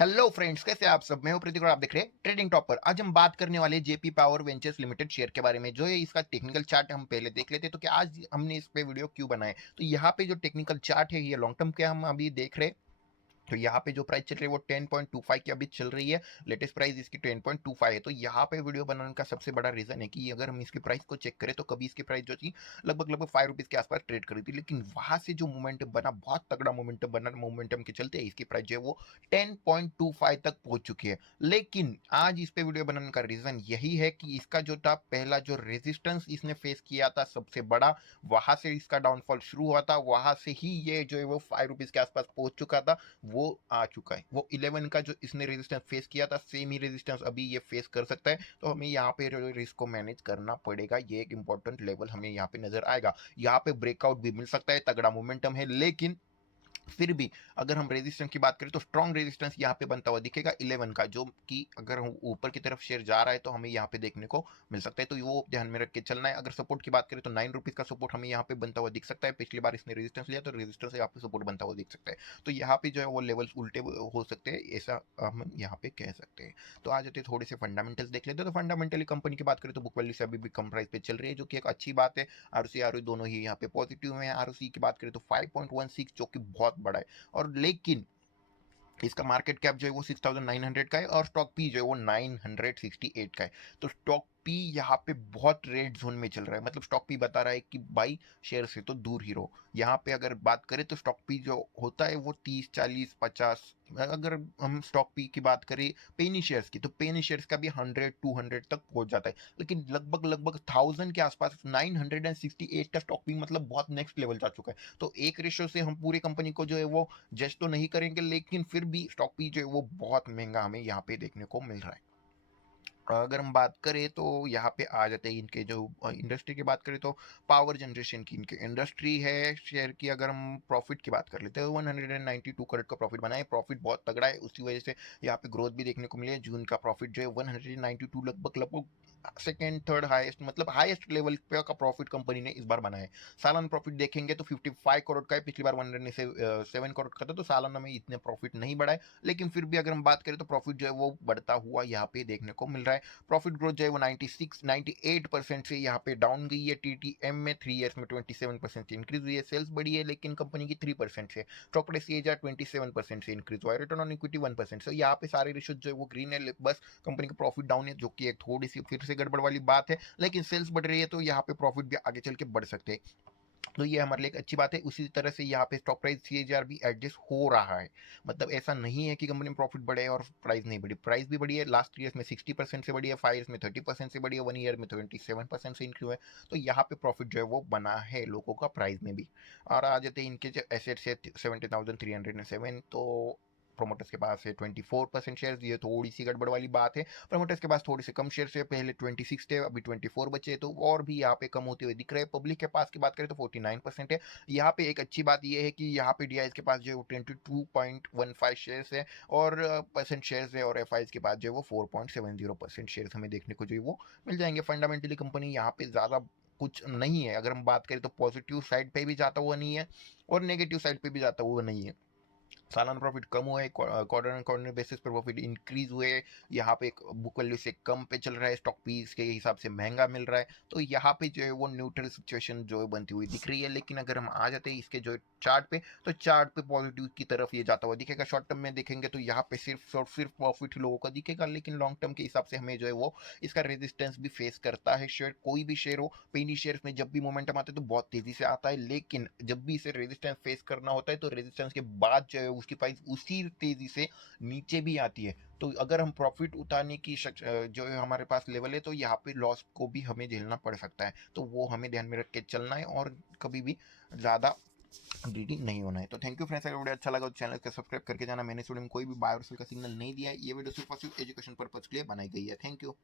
Hello friends, कैसे आप सब। मैं हूं प्रतीक और आप देख रहे हैं ट्रेडिंग टॉपर। आज हम बात करने वाले JP power ventures limited share के बारे में। जो है इसका टेक्निकल चार्ट हम पहले देख लेते, तो क्या आज हमने इस पे वीडियो क्यों बनाए। तो यहाँ पे जो टेक्निकल चार्ट है ये लॉन्ग टर्म के हम अभी देख रहे हैं। तो यहाँ पे जो प्राइस चल रही है वो 10.25 की अभी चल रही है। लेटेस्ट प्राइस इसकी 10.25 है। तो यहाँ पे वीडियो बनाने का सबसे बड़ा रीजन है कि अगर हम इसकी प्राइस को चेक करें तो कभी इसकी प्राइस जो थी लगभग लगभग 5 रुपीज के आसपास ट्रेड करी थी, लेकिन वहां से जो मोमेंटम बना, बहुत तगड़ा मोमेंटम बना, मोमेंटम के चलते इसकी प्राइस जो है वो 10.25 तक पहुंच चुकी है। लेकिन आज इस पे वीडियो बनाने का रीजन यही है कि इसका जो था पहला जो रेजिस्टेंस इसने फेस किया था सबसे बड़ा, वहां से इसका डाउनफॉल शुरू हुआ था। वहां से ही ये जो है वो 5 रुपीज के आसपास पहुंच चुका था। वो आ चुका है। वो 11 का जो इसने रेजिस्टेंस फेस किया था, सेम ही रेजिस्टेंस अभी ये फेस कर सकता है। तो हमें यहाँ पे रिस्क को मैनेज करना पड़ेगा। ये एक इंपॉर्टेंट लेवल हमें यहाँ पे नजर आएगा। यहाँ पे ब्रेकआउट भी मिल सकता है, तगड़ा मोमेंटम है, लेकिन फिर भी अगर हम रेजिस्टेंस की बात करें तो स्ट्रॉन्ग रेजिस्टेंस यहाँ पे बनता हुआ दिखेगा 11 का, जो कि अगर हम ऊपर की तरफ शेयर जा रहा है तो हमें यहाँ पे देखने को मिल सकता है। तो वो ध्यान में रख के चलना है। अगर सपोर्ट की बात करें तो 9 रुपीज का सपोर्ट हमें यहाँ पे बनता हुआ दिख सकता है। पिछली बार इसने रेजिस्टेंस लिया तो रेजिस्टेंस यहाँ पे सपोर्ट बनता हुआ दिख सकता है। तो यहाँ पे जो है वो लेवल्स उल्टे हो सकते हैं, ऐसा हम यहाँ पे कह सकते हैं। तो आ जाते थोड़े से फंडामेंटल्स देख लेते हैं। तो फंडामेंटली कंपनी की बात करें तो बुक वैल्यू से अभी भी कम प्राइस पे चल रही है, जो कि एक अच्छी बात है। आरओसी आरओई दोनों ही यहाँ पे पॉजिटिव में है। आरओसी की बात करें तो 5.16, जो कि बहुत बड़ा है। और लेकिन इसका मार्केट कैप जो है वो 6,900 का है और स्टॉक पी जो है वो 968 का है। तो स्टॉक पी यहाँ पे बहुत रेड जोन में चल रहा है। मतलब स्टॉक पी बता रहा है कि भाई शेयर से तो दूर ही रहो। यहाँ पे अगर बात करें तो स्टॉक पी जो होता है वो 30, 40, 50। अगर हम स्टॉक पी की बात करें पेनी शेयर्स की, तो पेनी शेयर्स का भी 100, 200 तक पहुंच जाता है। लेकिन लगभग लगभग 1000 के आसपास 968 का स्टॉक पी, मतलब बहुत नेक्स्ट लेवल जा चुका है। तो एक रेशियो से हम पूरी कंपनी को जो है वो जज तो नहीं करेंगे, लेकिन फिर भी स्टॉक पी जो है वो बहुत महंगा हमें यहाँ पे देखने को मिल रहा है। अगर हम बात करें तो यहाँ पे आ जाते हैं इनके जो इंडस्ट्री की बात करें तो पावर जनरेशन की इनकी इंडस्ट्री है शेयर की। अगर हम प्रॉफिट की बात कर लेते हैं 192 करोड़ का प्रॉफिट बना है। प्रॉफिट बहुत तगड़ा है, उसी वजह से यहाँ पे ग्रोथ भी देखने को मिली है। जून का प्रॉफिट जो है 192, लगभग लगभग सेकेंड थर्ड हाईएस्ट, मतलब हाईएस्ट लेवल पे का प्रॉफिट कंपनी ने इस बार बनाया है। सालाना प्रॉफिट देखेंगे तो 55 करोड़ का है। पिछली बार 107 करोड़ का था, तो सालाना में इतने प्रॉफिट नहीं बढ़ा है। लेकिन फिर भी अगर हम बात करें तो प्रॉफिट जो है वो बढ़ता हुआ यहाँ पे देखने को मिल रहा है। प्रॉफिट ग्रोथ जो है वो 98% से यहाँ पे डाउन गई है। टीटीएम में 3 ईयर्स में 27% से इंक्रीज हुई है। सेल्स बढ़ी है लेकिन कंपनी की 3% से। स्टॉक प्राइस सीएजीआर 27% से इंक्रीज हुआ है। Return on equity 1%। सो यहाँ पे सारे रेशियो जो है वो ग्रीन है, बस कंपनी का प्रॉफिट डाउन है, जो कि एक थोड़ी सी फिर से गड़बड़ वाली बात है। लेकिन सेल्स बढ़ रही है तो यहाँ पे प्रॉफिट भी आगे चल के बढ़ सकते हैं। तो ये हमारे लिए एक अच्छी बात है। उसी तरह से यहाँ पे स्टॉक प्राइस सीएजीआर भी एडजस्ट हो रहा है। मतलब ऐसा नहीं है कि कंपनी में प्रॉफिट बढ़े और प्राइस नहीं बढ़ी। प्राइस भी बढ़ी है, लास्ट ईयर में 60% से बढ़ी है, 5 ईयर्स में 30% से बढ़ी है, 1 ईयर में 27% से इंक्रीज हुआ है। तो यहाँ पे प्रॉफिट जो है वो बना है लोगों का प्राइस में भी। और आ जाते हैं इनके जो एसेट्स है 70,307। तो प्रोमोटर्स के पास है 24% शेयर। ये थोड़ी सी गड़बड़ वाली बात है। प्रमोटर्स के पास थोड़े से कम शेयर है, पहले 26 थे अभी 24 बचे, तो और भी यहाँ पे कम होते हुए दिख रहे हैं। पब्लिक के पास की बात करें तो 49% है। यहाँ पे एक अच्छी बात यह है कि यहाँ पे डीआईएस के पास जो है 22.15 शेयर है और परसेंट शेयर है, और एफ के पास जो है वो 4.70% शेयर हमें देखने को जो है वो मिल जाएंगे। फंडामेंटली कंपनी यहाँ पे ज़्यादा कुछ नहीं है। अगर हम बात करें तो पॉजिटिव साइड पे भी जाता हुआ नहीं है और नेगेटिव साइड पे भी जाता हुआ नहीं है। सालाना प्रॉफिट कम हुआ है, क्वार्टर एंड क्वार्टर बेसिस पर प्रॉफिट इंक्रीज हुए। यहाँ पे एक बुक वैल्यू से कम पे चल रहा है, स्टॉक पीस के हिसाब से महंगा मिल रहा है। तो यहाँ पे जो है वो न्यूट्रल सिचुएशन जो है बनती हुई दिख रही है। लेकिन अगर हम आ जाते हैं इसके जो चार्ट पे, तो चार्ट पे पॉजिटिव की तरफ ये जाता हुआ दिखेगा। शॉर्ट टर्म में देखेंगे तो यहाँ पे सिर्फ और सिर्फ प्रॉफिट लोगों का दिखेगा, लेकिन लॉन्ग टर्म के हिसाब से हमें जो है वो इसका रेजिस्टेंस भी फेस करता है। शेयर कोई भी शेयर हो, पेनी शेयर में जब भी मोमेंटम आता है तो बहुत तेजी से आता है, लेकिन जब भी इसे रेजिस्टेंस फेस करना होता है तो रेजिस्टेंस के बाद जो है उसकी प्राइस उसी तेजी से नीचे भी आती है। तो अगर हम प्रॉफिट उतारने की जो है हमारे पास लेवल है, तो यहाँ पे लॉस को भी हमें झेलना पड़ सकता है। तो वो हमें ध्यान में रख के चलना है और कभी भी ज़्यादा ग्रीडी नहीं होना है। तो थैंक यू फ्रेंड्स, अगर वीडियो अच्छा लगा तो चैनल को सब्सक्राइब करके जाना। मैंने इस वीडियो में कोई भी बाय और सेल का सिग्नल नहीं दिया है। ये वीडियो सिर्फ और सिर्फ एजुकेशन पर्पज के लिए बनाई गई है। Thank you.